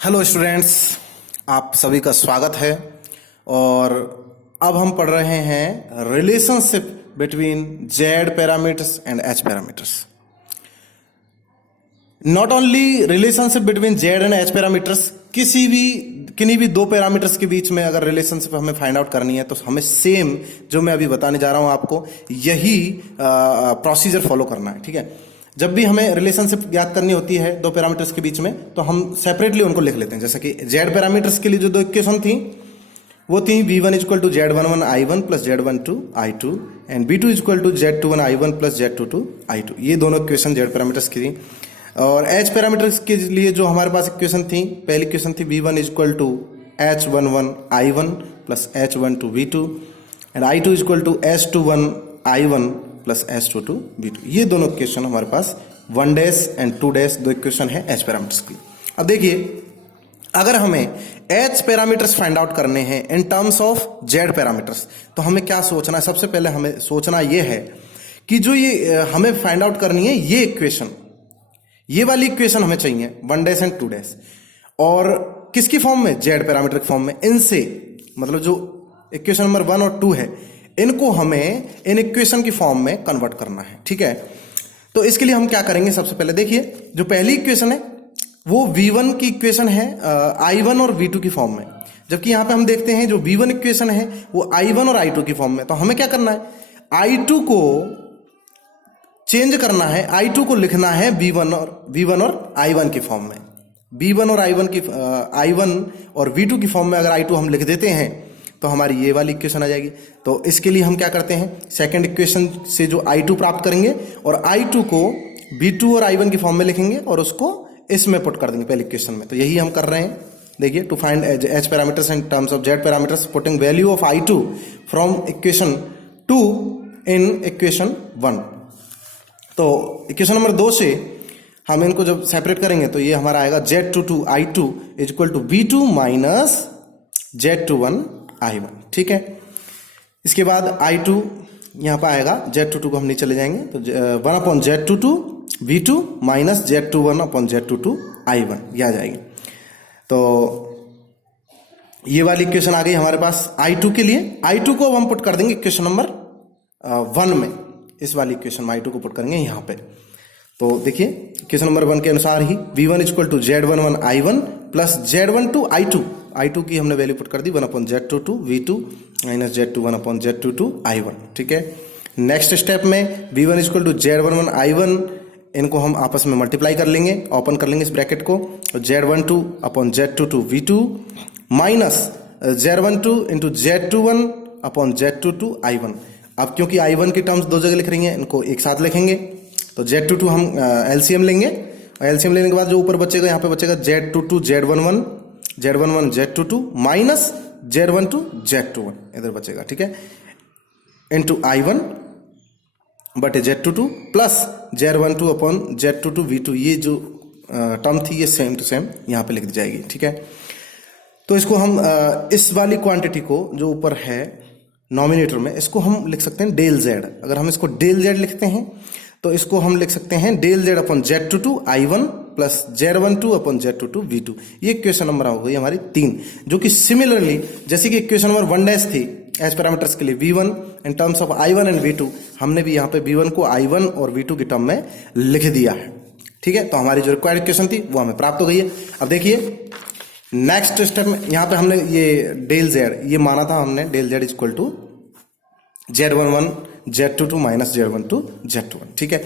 Hello students, आप सभी का स्वागत है। और अब हम पढ़ रहे हैं relationship between Z parameters and H parameters. Not only relationship between Z and H parameters, किन्हीं भी दो पैरामीटर्स के बीच में अगर रिलेशनशिप हमें फाइंड आउट करनी है तो हमें सेम जो मैं अभी बताने जा रहा हूं आपको यही प्रोसीजर फॉलो करना है। ठीक है, जब भी हमें रिलेशनशिप ज्ञात करनी होती है दो पैरामीटर्स के बीच में तो हम सेपरेटली उनको लिख लेते हैं। जैसे कि जेड पैरामीटर्स के लिए जो दो इक्वेशन थी वो थी v1 equal to z11 i1 plus z12 i2 and v2 equal to z21 i1 plus z22 i2। ये दोनों इक्वेशन जेड पैरामीटर्स की थी। और एच पैरामीटर्स के लिए जो हमारे पास इक्वेशन थी, पहली इक्वेशन थी v1 equal to h11 i1 plus h12 v2 and i2 equal to h21 i1 plus h22 v2। ये दोनों इक्वेशन हमारे पास 1 डैश एंड 2 डैश दो इक्वेशन है एच पैरामीटर्स की। अब देखिए, अगर हमें एच पैरामीटर्स फाइंड आउट करने हैं इन टर्म्स ऑफ जेड पैरामीटर्स तो हमें क्या सोचना है? सबसे पहले हमें सोचना यह है कि जो ये हमें फाइंड आउट करनी है ये इक्वेशन, ये वाली इक्वेशन हमें चाहिए 1 डैश एंड 2 डैश, और किसकी फॉर्म में? जेड पैरामीटर की फॉर्म में। इनसे मतलब जो इक्वेशन नंबर 1 और 2 है इनको हमें इन इक्वेशन की फॉर्म में कन्वर्ट करना है। ठीक है, तो इसके लिए हम क्या करेंगे? सबसे पहले देखिए, जो पहली इक्वेशन है वो v1 की इक्वेशन है i1 और v2 की फॉर्म में, जबकि यहां पे हम देखते हैं जो v1 इक्वेशन है वो i1 और i2 की फॉर्म में। तो हमें क्या करना है? i2 को चेंज करना है, i2 को लिखना है v1 और i1 की फॉर्म में। v1 और i1 और v2 की फॉर्म में अगर i2 हम लिख देते हैं तो हमारी ये वाली इक्वेशन आ जाएगी। तो इसके लिए हम क्या करते हैं? सेकंड इक्वेशन से जो i2 प्राप्त करेंगे और i2 को v2 और i1 की फॉर्म में लिखेंगे और उसको इसमें पुट कर देंगे पहली इक्वेशन में। तो यही हम कर रहे हैं। देखिए, to find H parameters in terms of Z parameters putting value of i2 from equation 2 in equation 1। तो इक्वेशन नंबर 2 से हम इनको जब सेपरेट करेंगे तो ये हमारा आएगा z22 i2 is equal to v2 minus z21 i1। ठीक है, इसके बाद i2 यहां पर आएगा, z22 को हम नीचे ले जाएंगे तो 1 upon z22 v2 minus z21 upon z22 i1 ये आ जाएगी। तो ये वाली इक्वेशन आ गई हमारे पास i2 के लिए। i2 को अब हम पुट कर देंगे इक्वेशन नंबर 1 में। इस वाली इक्वेशन में i2 को पुट करेंगे यहां पे। तो देखिए, इक्वेशन नंबर 1 के अनुसार ही v1 equal to z11 i1 plus z12 i2 की हमने वैल्यू पुट कर दी 1 upon z22 v2 minus z21 upon z22 i1। ठीक है, नेक्स्ट स्टेप में v1 equal to z11 i1 इनको हम आपस में मल्टीप्लाई कर लेंगे, ओपन कर लेंगे इस ब्रैकेट को, तो z12 upon z22 v2 minus z12 into z21 upon z22 i1। अब क्योंकि i1 की टर्म्स दो जगह लिख रही हैं, इनको एक साथ लिखेंगे। तो z22 हम एलसीएम लेंगे, और एलसीएम लेने के बाद जो ऊपर बचेगा यहाँ पे बचेगा z22 z11 z22 minus z12 z21 इधर बचेगा। ठीक है, इंटू i1 बटे z22 plus z12 upon z22 v2। ये जो टर्म थी ये सेम टू सेम यहाँ पे लिख दी जाएगी। ठीक है, तो इसको हम इस वाली क्वांटिटी को जो ऊपर है नॉमिनेटर में, इसको हम लिख सकते हैं डेल z। अगर हम इसको डेल z लिखते हैं तो इसको हम लिख सकते हैं del z upon z22 i1 plus z12 upon z22 v2। ये इक्वेशन नंबर हो गई हमारी 3, जो कि सिमिलरली जैसे कि इक्वेशन नंबर 1 डैश थी एच पैरामीटर्स के लिए v1 in terms of i1 and v2, हमने भी यहाँ पे v1 को i1 और v2 की टर्म में लिख दिया है। ठीक है, तो हमारी जो रिक्वायर्ड इक्वेशन थी वो हमें प्राप्त हो गई है। अब देखिए, नेक्स्ट स्टेप में यहाँ पे हमने ये डेल z ये माना था हमने, del z equal to z11 z22 minus z12 z21। ठीक है,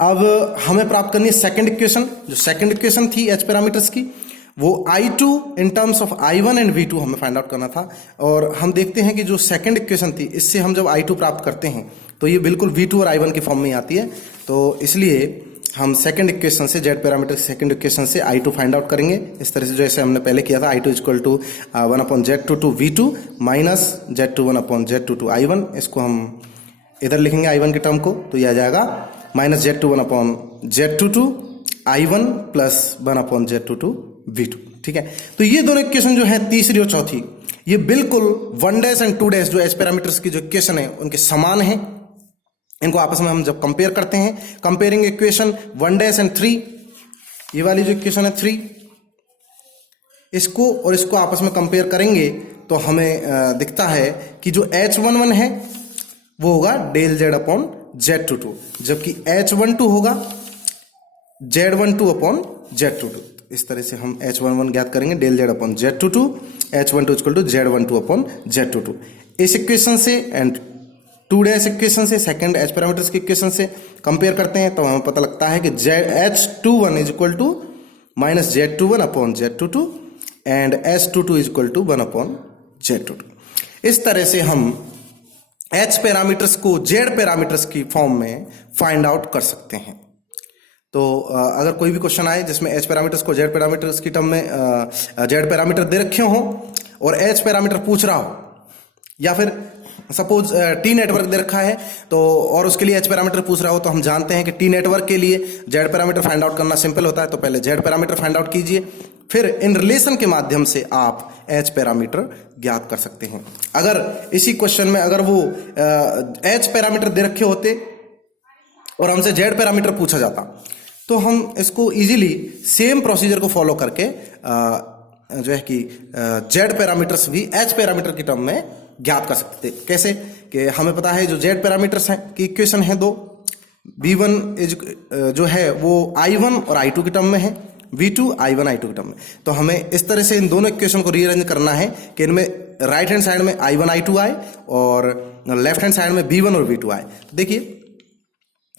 अब हमें प्राप्त करनी है सेकंड इक्वेशन। जो सेकंड इक्वेशन थी एच पैरामीटर्स की वो i2 in terms of i1 and v2 हमें फाइंड आउट करना था। और हम देखते हैं कि जो सेकंड इक्वेशन थी इससे हम जब i2 प्राप्त करते हैं तो ये बिल्कुल v2 और i1 की फॉर्म में आती है। तो इसलिए हम सेकंड इक्वेशन से, जेड पैरामीटर सेकंड इक्वेशन से i2 फाइंड आउट करेंगे इस तरह से जैसे हमने पहले किया था। i2 equal to 1 upon z22 v2 minus z21 upon z22 i1। इसको हम इधर लिखेंगे i1 के टर्म को, तो यह आ जाएगा minus z21 upon z22 i1 plus 1 upon z22 v2। ठीक है, तो ये दोनों इक्वेशन जो है तीसरी और चौथी, ये बिल्कुल 1 डैश एंड 2 डैश जो एच पैरामीटर्स की जो इक्वेशन है उनके समान है। इनको आपस में हम जब कंपेयर करते हैं, कंपेयरिंग इक्वेशन 1 डैश एंड 3, ये वाली जो इक्वेशन है 3, इसको और इसको आपस में कंपेयर करेंगे तो हमें दिखता है कि जो H11 है वो होगा डेल Z अपॉन Z22, जबकि H12 होगा Z12 अपॉन Z22। इस तरह से हम H11 ज्ञात करेंगे del Z upon Z22, H12 equal to Z12 upon Z22। इस इक्वेशन से एंड 2 डैश इक्वेशन से, सेकंड H पैरामीटर्स की इक्वेशन से कंपेयर करते हैं तो हमें पता लगता है कि H21 is equal to minus Z21 upon Z22 and H22 is equal to 1 upon Z22। इस तरह से हम H पैरामीटर्स को Z पैरामीटर्स की फॉर्म में फाइंड आउट कर सकते हैं। तो अगर कोई भी क्वेश्चन आए जिसमें H पैरामीटर्स को Z पैरामीटर्स की टर्म में Z पैरामीटर दे रखे हो और H पैरामीटर पूछ रहा हो, या फिर सपोज T नेटवर्क दे रखा है तो और उसके लिए H पैरामीटर पूछ रहा हो, तो हम जानते हैं कि T नेटवर्क के लिए Z पैरामीटर फाइंड आउट करना सिंपल होता है। तो पहले Z पैरामीटर फाइंड आउट कीजिए, फिर इन रिलेशन के माध्यम से आप H पैरामीटर ज्ञात कर सकते हैं। अगर इसी क्वेश्चन में अगर वो H पैरामीटर दे रखे होते और हमसे Z पैरामीटर पूछा जाता तो हम इसको इजीली सेम प्रोसीजर को फॉलो करके जो है कि Z पैरामीटर्स भी H पैरामीटर की टर्म में ज्ञात कर सकते थे। कैसे कि हमें पता है जो Z पैरामीटर्स हैं कि इक्वेशन है दो, V1 इज जो है वो I1 और I2 की टर्म में है, V2 I1 I2 की टर्म में। तो हमें इस तरह से इन दोनों इक्वेशन को रीअरेंज करना है कि इनमें राइट हैंड साइड में I1 I2 आए और लेफ्ट हैंड साइड में V1 और V2 आए। तो देखिए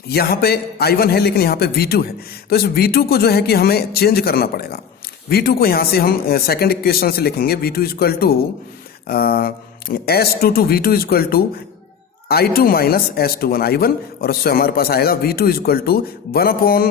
यहाँ पे I1 है लेकिन यहाँ पे V2 है, तो इस V2 को जो है कि हमें चेंज करना पड़ेगा। V2 को यहाँ से हम सेकंड इक्वेशन से लिखेंगे, V2 equal to S22 V2 equal to I2 minus S21 I1, और उससे हमारे पास आएगा V2 equal to 1 upon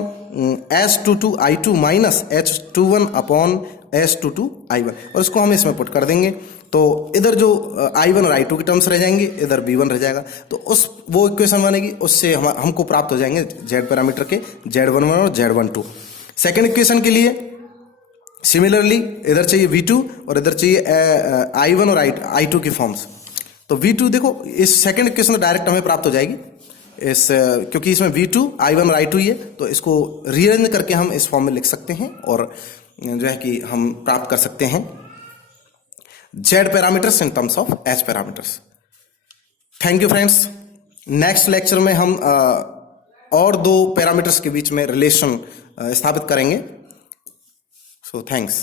S22 I2 minus H21 upon S22 I1, और इसको हम इसमें पुट कर देंगे तो इधर जो I1 और I2 की टर्म्स रह जाएंगे, इधर V1 रह जाएगा, तो उस वो इक्वेशन बनेगी, उससे हमको प्राप्त हो जाएंगे Z पैरामीटर के Z11 और Z12। सेकेंड इक्वेशन के लिए सिमिलरली इधर चाहिए V2 और इधर चाहिए I1 और I2 की फॉर्म्स। तो V2 देखो इस सेकंड इक्वेशन तो डायरेक्ट हमें प्राप्त हो जाएगी इस क्योंकि इसमें V2 I1 और I2 ही है, तो इसको रीअरेंज करके हम इस फॉर्म में लिख सकते हैं और जो है कि हम प्राप्त कर सकते हैं Z parameters in terms of H parameters. Thank you friends. Next lecture में हम और दो पैरामीटर्स के बीच में रिलेशन स्थापित करेंगे। So thanks.